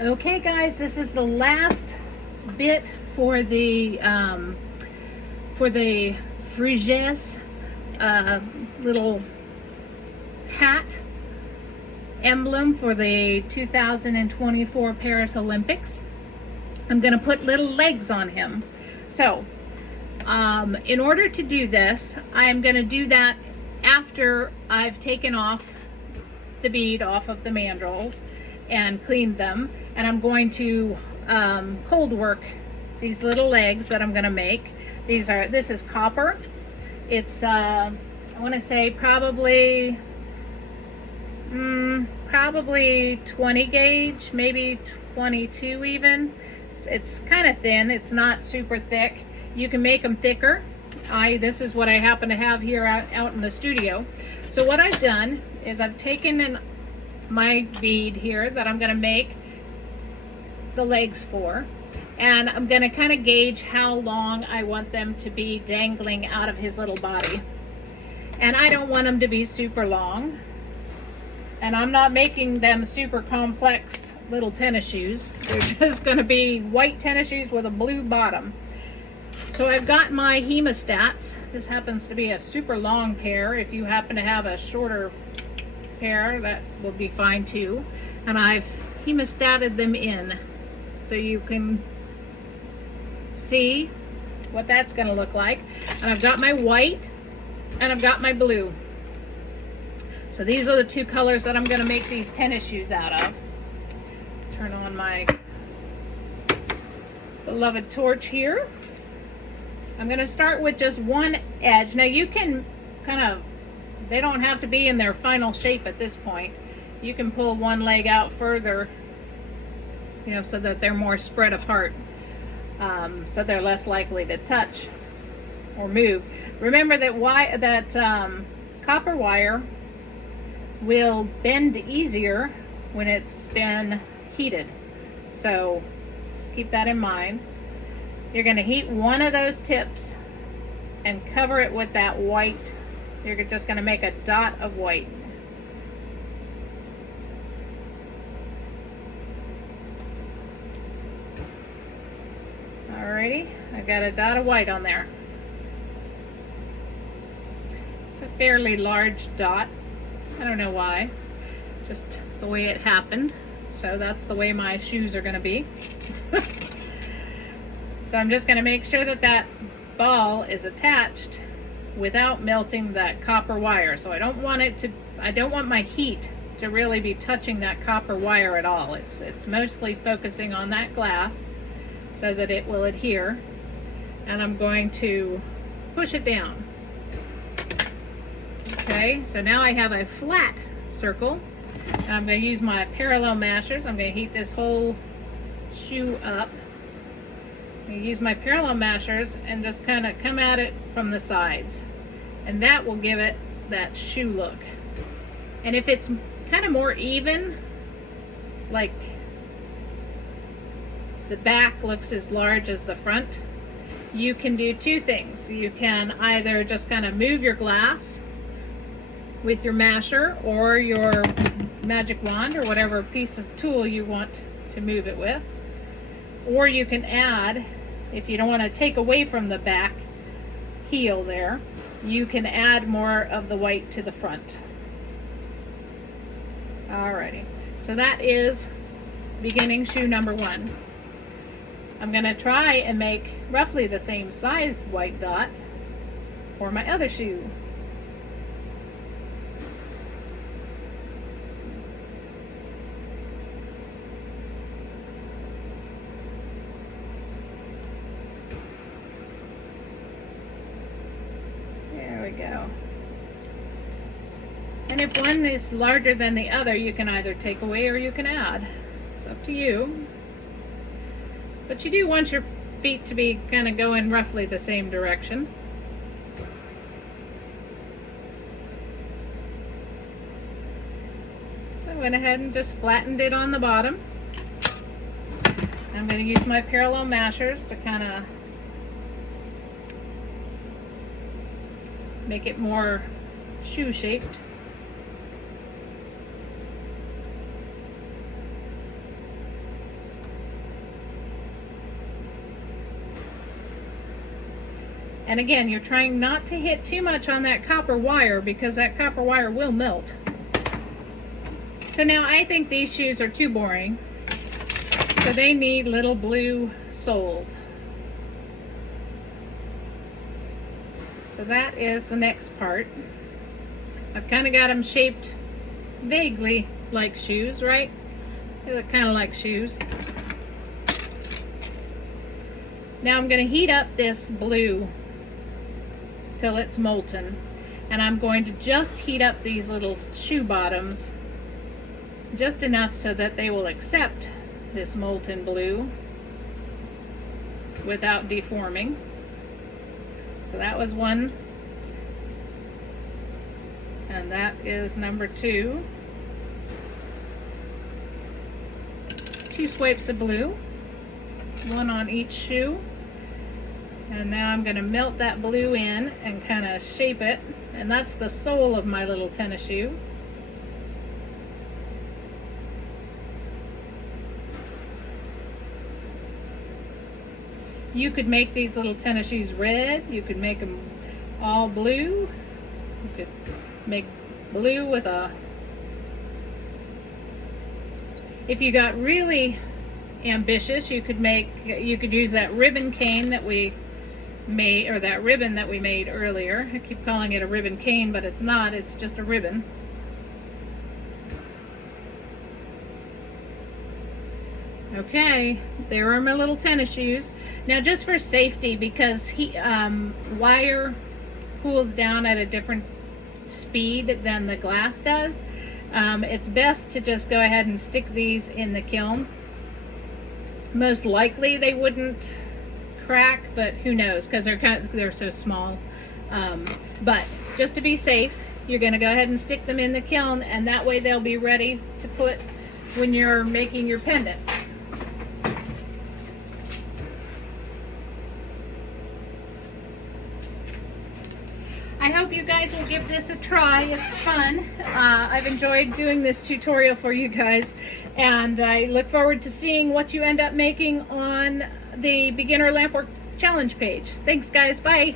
Okay guys, this is the last bit for the Frigesse little hat emblem for the 2024 Paris Olympics. I'm going to put little legs on him. So in order to do this, I'm going to do that after I've taken off the bead off of the mandrels and cleaned them, and I'm going to cold work these little legs that I'm going to make. This is copper. It's I want to say probably 20 gauge, maybe 22 even. It's kind of thin. It's not super thick. You can make them thicker. This is what I happen to have here out in the studio. So what I've done is I've taken my bead here that I'm going to make the legs for, and I'm going to kind of gauge how long I want them to be dangling out of his little body. And I don't want them to be super long, and I'm not making them super complex little tennis shoes. They're just going to be white tennis shoes with a blue bottom. So I've got my hemostats. This happens to be a super long pair. If you happen to have a shorter pair, that will be fine too. And I've hemostated them in so you can see what that's going to look like. And I've got my white and I've got my blue. So these are the two colors that I'm going to make these tennis shoes out of. Turn on my beloved torch here. I'm going to start with just one edge. Now you can they don't have to be in their final shape at this point. You can pull one leg out further, so that they're more spread apart, so they're less likely to touch or move. Remember that copper wire will bend easier when it's been heated. So just keep that in mind. You're going to heat one of those tips and cover it with that white. You're just going to make a dot of white. Alrighty, I've got a dot of white on there. It's a fairly large dot. I don't know why, just the way it happened. So that's the way my shoes are going to be. So I'm just going to make sure that that ball is attached without melting that copper wire. So I don't want my heat to really be touching that copper wire at all. It's mostly focusing on that glass so that it will adhere. And I'm going to push it down. Okay, so now I have a flat circle, and I'm going to use my parallel mashers. I'm going to heat this whole shoe up. I'm going to use my parallel mashers and just kind of come at it from the sides, and that will give it that shoe look. And if it's kind of more even, like the back looks as large as the front, you can do two things. You can either just kind of move your glass with your masher or your magic wand or whatever piece of tool you want to move it with, or you can add, if you don't want to take away from the back heel there, you can add more of the white to the front. Alrighty, so that is beginning shoe number one. I'm going to try and make roughly the same size white dot for my other shoe. There we go. And if one is larger than the other, you can either take away or you can add. It's up to you. But you do want your feet to be kind of going roughly the same direction. So I went ahead and just flattened it on the bottom. I'm going to use my parallel mashers to kind of make it more shoe shaped. And again, you're trying not to hit too much on that copper wire because that copper wire will melt. So now I think these shoes are too boring. So they need little blue soles. So that is the next part. I've kind of got them shaped vaguely like shoes, right? They look kind of like shoes. Now I'm going to heat up this blue till it's molten. And I'm going to just heat up these little shoe bottoms just enough so that they will accept this molten blue without deforming. So that was one. And that is number 2. 2 swipes of blue, 1 on each shoe. And now I'm going to melt that blue in and kind of shape it. And that's the sole of my little tennis shoe. You could make these little tennis shoes red. You could make them all blue. You could make blue with a... If you got really ambitious, you could use that ribbon cane that we made, or that ribbon that we made earlier. I keep calling it a ribbon cane, but it's not. It's just a ribbon. Okay, there are my little tennis shoes. Now, just for safety, because wire cools down at a different speed than the glass does, it's best to just go ahead and stick these in the kiln. Most likely they wouldn't crack, but who knows, because they're so small. But just to be safe, you're going to go ahead and stick them in the kiln, and that way they'll be ready to put when you're making your pendant. I hope you guys will give this a try. It's fun. I've enjoyed doing this tutorial for you guys, and I look forward to seeing what you end up making on the Beginner Lampwork Challenge page. Thanks, guys. Bye.